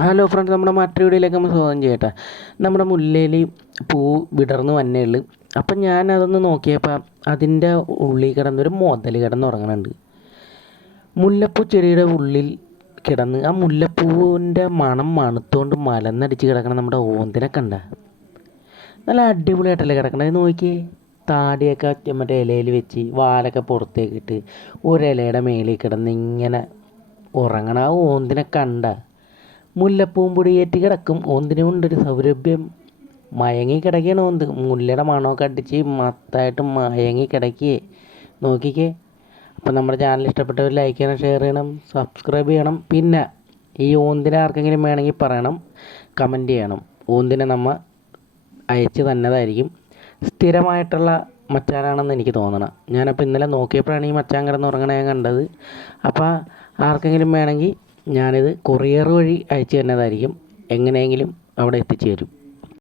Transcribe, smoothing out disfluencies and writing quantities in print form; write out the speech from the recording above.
Hello friends, നമ്മുടെ മറ്റൊരു വീഡിയോയിലേക്ക് നമ്മൾ സ്വാഗതം ചെയ്യട്ടെ. നമ്മുടെ മുല്ലയിൽ പൂ വിടർന്ന് വന്നേ ഉള്ളു. അപ്പം ഞാൻ അതൊന്ന് നോക്കിയപ്പോൾ അതിൻ്റെ ഉള്ളിൽ കിടന്നൊരു മുതൽ കിടന്നുറങ്ങുന്നുണ്ട്. മുല്ലപ്പൂ ചെടിയുടെ ഉള്ളിൽ കിടന്ന് ആ മുല്ലപ്പൂവിൻ്റെ മണം മണത്തുകൊണ്ട് മലന്നടിച്ച് കിടക്കണം നമ്മുടെ ഓന്തിനെ കണ്ട. നല്ല അടിപൊളിയായിട്ടല്ലേ കിടക്കണത്. നോക്കി താടിയൊക്കെ മറ്റേ ഇലയിൽ വെച്ച് വാലൊക്കെ പുറത്തേക്ക് ഇട്ട് ഒരു ഇലയുടെ മേളിൽ കിടന്ന് ഇങ്ങനെ ഉറങ്ങണം. ആ ഓന്തിനെ കണ്ട മുല്ലപ്പൂവും പൊടിയേറ്റ് കിടക്കും. ഓന്തിനുകൊണ്ടൊരു സൗരഭ്യം. മയങ്ങി കിടക്കുകയാണ് ഓന്ത്. മുല്ലയുടെ മണമൊക്കെ അടിച്ച് മത്തായിട്ട് മയങ്ങി കിടക്കുകയെ. നോക്കിക്കേ. അപ്പം നമ്മുടെ ചാനൽ ഇഷ്ടപ്പെട്ടവർ ലൈക്ക് ചെയ്യണം, ഷെയർ ചെയ്യണം, സബ്സ്ക്രൈബ് ചെയ്യണം. പിന്നെ ഈ ഓന്തിനെ ആർക്കെങ്കിലും വേണമെങ്കിൽ പറയണം, കമൻറ്റ് ചെയ്യണം. ഓന്തിനെ നമ്മൾ അയച്ച് തന്നതായിരിക്കും. സ്ഥിരമായിട്ടുള്ള മച്ചാനാണെന്ന് എനിക്ക് തോന്നണം. ഞാനപ്പോൾ ഇന്നലെ നോക്കിയപ്പോഴാണ് ഈ മച്ചാൻ കിടന്നുറങ്ങണ ഞാൻ കണ്ടത്. അപ്പോൾ ആർക്കെങ്കിലും വേണമെങ്കിൽ ഞാനിത് കൊറിയർ വഴി അയച്ചു തന്നതായിരിക്കും. എങ്ങനെയെങ്കിലും അവിടെ എത്തിച്ചു തരും.